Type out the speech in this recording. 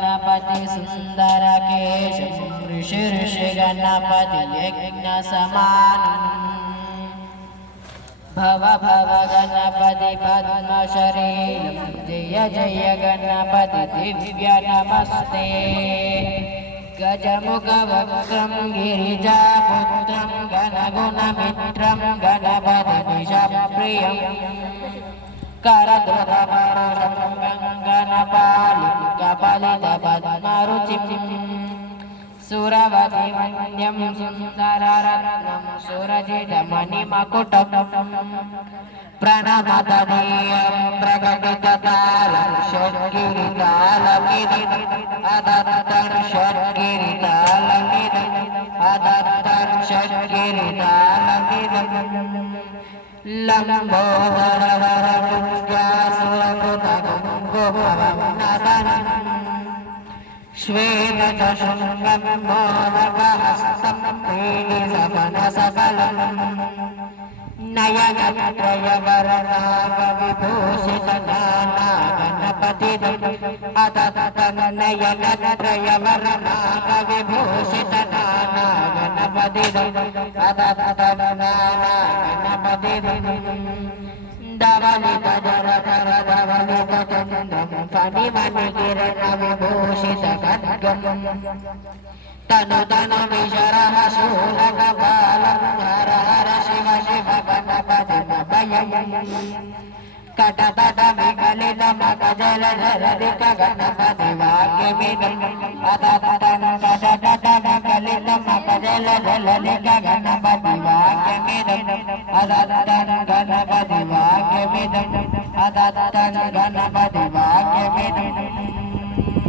गणपति सुंदर केशं ऋषि गणपति यज्ञ समानं भव भव गणपति पद्म शरीरं जय जय गणपति दिव्य नमस्ते गजमुख वक्रं गिरिजापुत्रं गणगुणमित्रं गणपति विषप्रियं करधरवरुषं गङ्गनपालिं कपालितपद्मरुचिं सुरवधिवन्द्यं सुन्दररत्नं सुरजितमणिमकुटं प्रणमतनीयं प्रकटिततालं षड्गिरितालमिदम् अदत्तं षड्गिरितालमिदम् अदत्तं षड्गिरितालमिदम् लम्बोदरवरमुद्यासुरकुतगुङ्गुभवं श्वेतशृङ्गं मोदकहस्तं त्रीणिसपनसफलं नयनत्रयवरनागविभूषितनागणपतिदम् अततं नयनत्रयवरनागविभूषितनागणपतिदम् अततं नागणपतिदम् धवलितजलधरधवलितचन्द्रं फणिमणिकिरणविभूषितखड्गम् तनुतनुमिशरः शूलकपालं हर हर शिव शिव गणपतिमभयम् कटतटविकलितमकजलधरलिकगणपतिवाक्यमिदम् अततं कटतटविकलितमकजलधरलिकगणपतिवाक्यमिदम् अततं